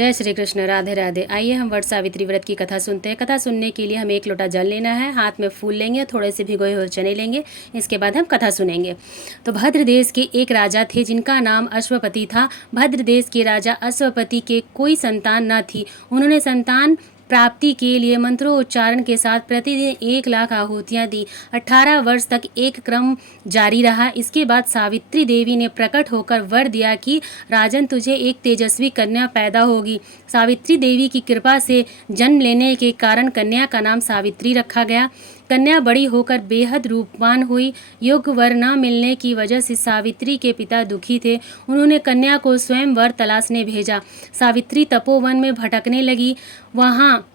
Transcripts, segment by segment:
जय श्री कृष्ण। राधे राधे। आइए हम वट सावित्री व्रत की कथा सुनते हैं। कथा सुनने के लिए हमें एक लोटा जल लेना है, हाथ में फूल लेंगे, थोड़े से भिगोए हुए चने लेंगे। इसके बाद हम कथा सुनेंगे। तो भद्र देश के एक राजा थे जिनका नाम अश्वपति था। भद्र देश के राजा अश्वपति के कोई संतान न थी। उन्होंने संतान प्राप्ति के लिए मंत्रोच्चारण के साथ प्रतिदिन 1,00,000 आहुतियाँ दी। 18 वर्ष तक एक क्रम जारी रहा। इसके बाद सावित्री देवी ने प्रकट होकर वर दिया कि राजन, तुझे एक तेजस्वी कन्या पैदा होगी। सावित्री देवी की कृपा से जन्म लेने के कारण कन्या का नाम सावित्री रखा गया। कन्या बड़ी होकर बेहद रूपवान हुई। योग्य वर न मिलने की वजह से सावित्री के पिता दुखी थे। उन्होंने कन्या को स्वयं वर तलाशने भेजा। सावित्री तपोवन में भटकने लगी। वहाँ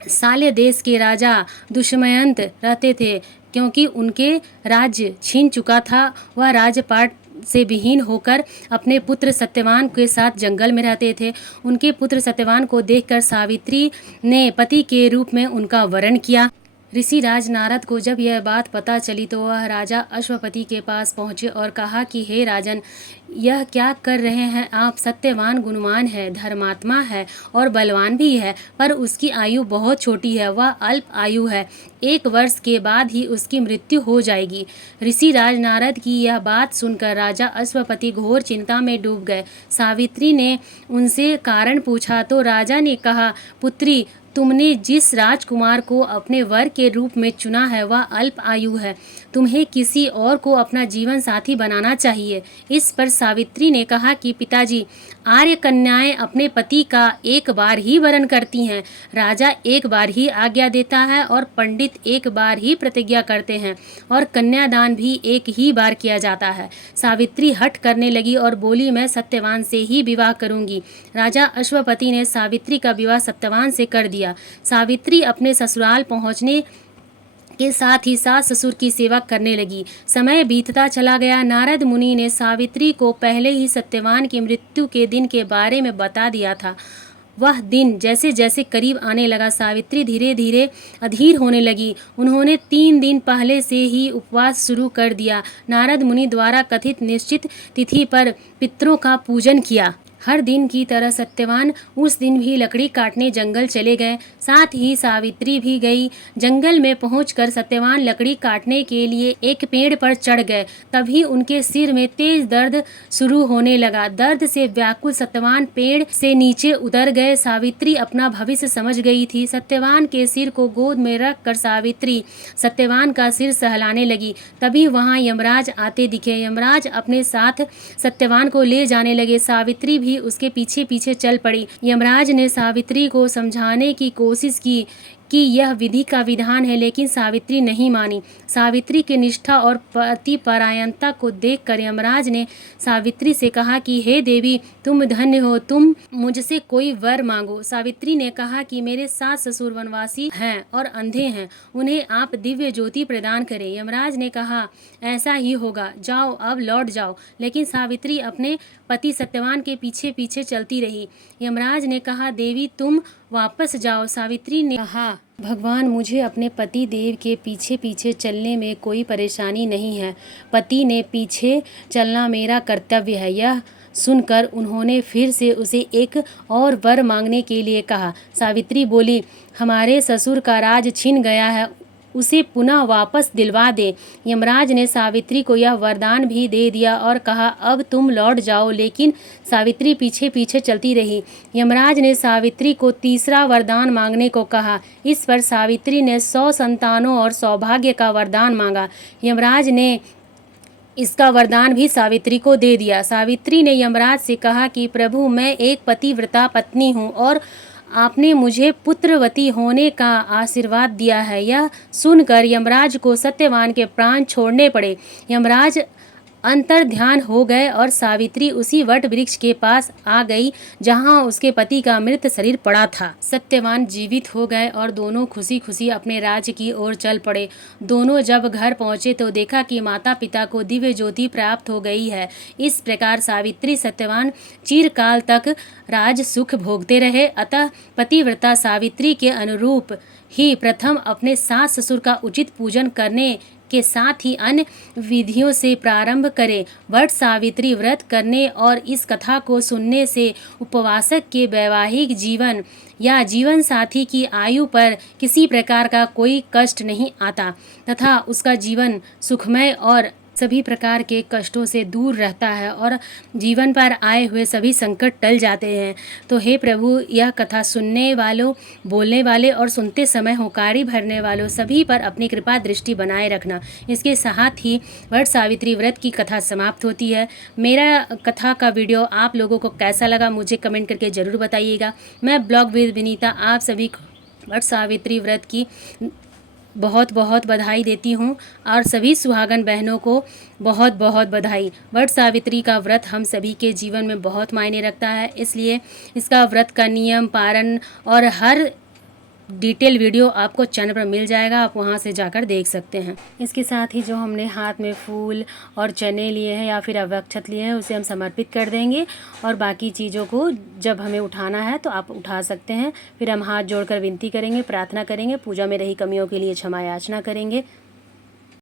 साल्य देश के राजा दुष्यंत रहते थे। क्योंकि उनके राज्य छीन चुका था, वह राजपाट से विहीन होकर अपने पुत्र सत्यवान के साथ जंगल में रहते थे। उनके पुत्र सत्यवान को देखकर सावित्री ने पति के रूप में उनका वरण किया। ऋषि राज नारद को जब यह बात पता चली तो वह राजा अश्वपति के पास पहुँचे और कहा कि हे राजन, यह क्या कर रहे हैं आप? सत्यवान गुणवान है, धर्मात्मा है और बलवान भी है, पर उसकी आयु बहुत छोटी है। वह अल्प आयु है। 1 वर्ष के बाद ही उसकी मृत्यु हो जाएगी। ऋषि राज नारद की यह बात सुनकर राजा अश्वपति घोर चिंता में डूब गए। सावित्री ने उनसे कारण पूछा तो राजा ने कहा, पुत्री, तुमने जिस राजकुमार को अपने वर के रूप में चुना है वह अल्प आयु है। तुम्हें किसी और को अपना जीवन साथी बनाना चाहिए। इस पर सावित्री ने कहा कि पिताजी, आर्य कन्याएं अपने पति का एक बार ही वरण करती हैं। राजा एक बार ही आज्ञा देता है और पंडित एक बार ही प्रतिज्ञा करते हैं और कन्यादान भी एक ही बार किया जाता है। सावित्री हठ करने लगी और बोली, मैं सत्यवान से ही विवाह करूंगी। राजा अश्वपति ने सावित्री का विवाह सत्यवान से कर दिया। सावित्री अपने ससुराल पहुंचने के साथ ही सास ससुर की सेवा करने लगी। समय बीतता चला गया। नारद मुनि ने सावित्री को पहले ही सत्यवान की मृत्यु के दिन के बारे में बता दिया था। वह दिन जैसे जैसे करीब आने लगा, सावित्री धीरे धीरे अधीर होने लगी। उन्होंने 3 दिन पहले से ही उपवास शुरू कर दिया। नारद मुनि द्वारा कथित निश्चित तिथि पर पितरों का पूजन किया। हर दिन की तरह सत्यवान उस दिन भी लकड़ी काटने जंगल चले गए। साथ ही सावित्री भी गई। जंगल में पहुंचकर सत्यवान लकड़ी काटने के लिए एक पेड़ पर चढ़ गए। तभी उनके सिर में तेज दर्द शुरू होने लगा। दर्द से व्याकुल सत्यवान पेड़ से नीचे उतर गए। सावित्री अपना भविष्य समझ गई थी। सत्यवान के सिर को गोद में रखकर सावित्री सत्यवान का सिर सहलाने लगी। तभी वहां यमराज आते दिखे। यमराज अपने साथ सत्यवान को ले जाने लगे। सावित्री भी उसके पीछे पीछे चल पड़ी। यमराज ने सावित्री को समझाने की कोशिश की कि यह विधि का विधान है, लेकिन सावित्री नहीं मानी। सावित्री की निष्ठा और पति परायणता को देखकर यमराज ने सावित्री से कहा कि हे देवी, तुम धन्य हो, तुम मुझसे कोई वर मांगो। सावित्री ने कहा कि मेरे सास ससुर वनवासी हैं और अंधे हैं, उन्हें आप दिव्य ज्योति प्रदान करें। यमराज ने कहा, ऐसा ही होगा, जाओ अब लौट जाओ। लेकिन सावित्री अपने पति सत्यवान के पीछे पीछे चलती रही। यमराज ने कहा, देवी तुम वापस जाओ। सावित्री ने कहा, भगवान, मुझे अपने पति देव के पीछे पीछे चलने में कोई परेशानी नहीं है। पति ने पीछे चलना मेरा कर्तव्य है। यह सुनकर उन्होंने फिर से उसे एक और वर मांगने के लिए कहा। सावित्री बोली, हमारे ससुर का राज छिन गया है, उसे पुनः वापस दिलवा दे। यमराज ने सावित्री को यह वरदान भी दे दिया और कहा, अब तुम लौट जाओ। लेकिन सावित्री पीछे पीछे चलती रही। यमराज ने सावित्री को तीसरा वरदान मांगने को कहा। इस पर सावित्री ने 100 संतानों और सौभाग्य का वरदान मांगा। यमराज ने इसका वरदान भी सावित्री को दे दिया। सावित्री ने यमराज से कहा कि प्रभु, मैं एक पतिव्रता पत्नी हूँ और आपने मुझे पुत्रवती होने का आशीर्वाद दिया है। यह सुनकर यमराज को सत्यवान के प्राण छोड़ने पड़े। यमराज अंतर ध्यान हो गए और सावित्री उसी वट वृक्ष के पास आ गई जहां उसके पति का मृत शरीर पड़ा था। सत्यवान जीवित हो गए और दोनों खुशी खुशी अपने राज्य की ओर चल पड़े। दोनों जब घर पहुंचे तो देखा कि माता पिता को दिव्य ज्योति प्राप्त हो गई है। इस प्रकार सावित्री सत्यवान चिरकाल तक राज सुख भोगते रहे। अतः पतिव्रता सावित्री के अनुरूप ही प्रथम अपने सास ससुर का उचित पूजन करने के साथ ही अन्य विधियों से प्रारंभ करें। वट सावित्री व्रत करने और इस कथा को सुनने से उपवासक के वैवाहिक जीवन या जीवन साथी की आयु पर किसी प्रकार का कोई कष्ट नहीं आता तथा उसका जीवन सुखमय और सभी प्रकार के कष्टों से दूर रहता है और जीवन पर आए हुए सभी संकट टल जाते हैं। तो हे प्रभु, यह कथा सुनने वालों, बोलने वाले और सुनते समय होकारी भरने वालों सभी पर अपनी कृपा दृष्टि बनाए रखना। इसके साथ ही वट सावित्री व्रत की कथा समाप्त होती है। मेरा कथा का वीडियो आप लोगों को कैसा लगा मुझे कमेंट करके ज़रूर बताइएगा। मैं ब्लॉग विद विनीता आप सभी को वट सावित्री व्रत की बहुत बहुत बधाई देती हूँ और सभी सुहागन बहनों को बहुत बहुत बधाई। वट सावित्री का व्रत हम सभी के जीवन में बहुत मायने रखता है, इसलिए इसका व्रत का नियम, पारण और हर डिटेल वीडियो आपको चैनल पर मिल जाएगा, आप वहां से जाकर देख सकते हैं। इसके साथ ही जो हमने हाथ में फूल और चने लिए हैं या फिर अक्षत लिए हैं उसे हम समर्पित कर देंगे और बाकी चीज़ों को जब हमें उठाना है तो आप उठा सकते हैं। फिर हम हाथ जोड़कर विनती करेंगे, प्रार्थना करेंगे, पूजा में रही कमियों के लिए क्षमा याचना करेंगे।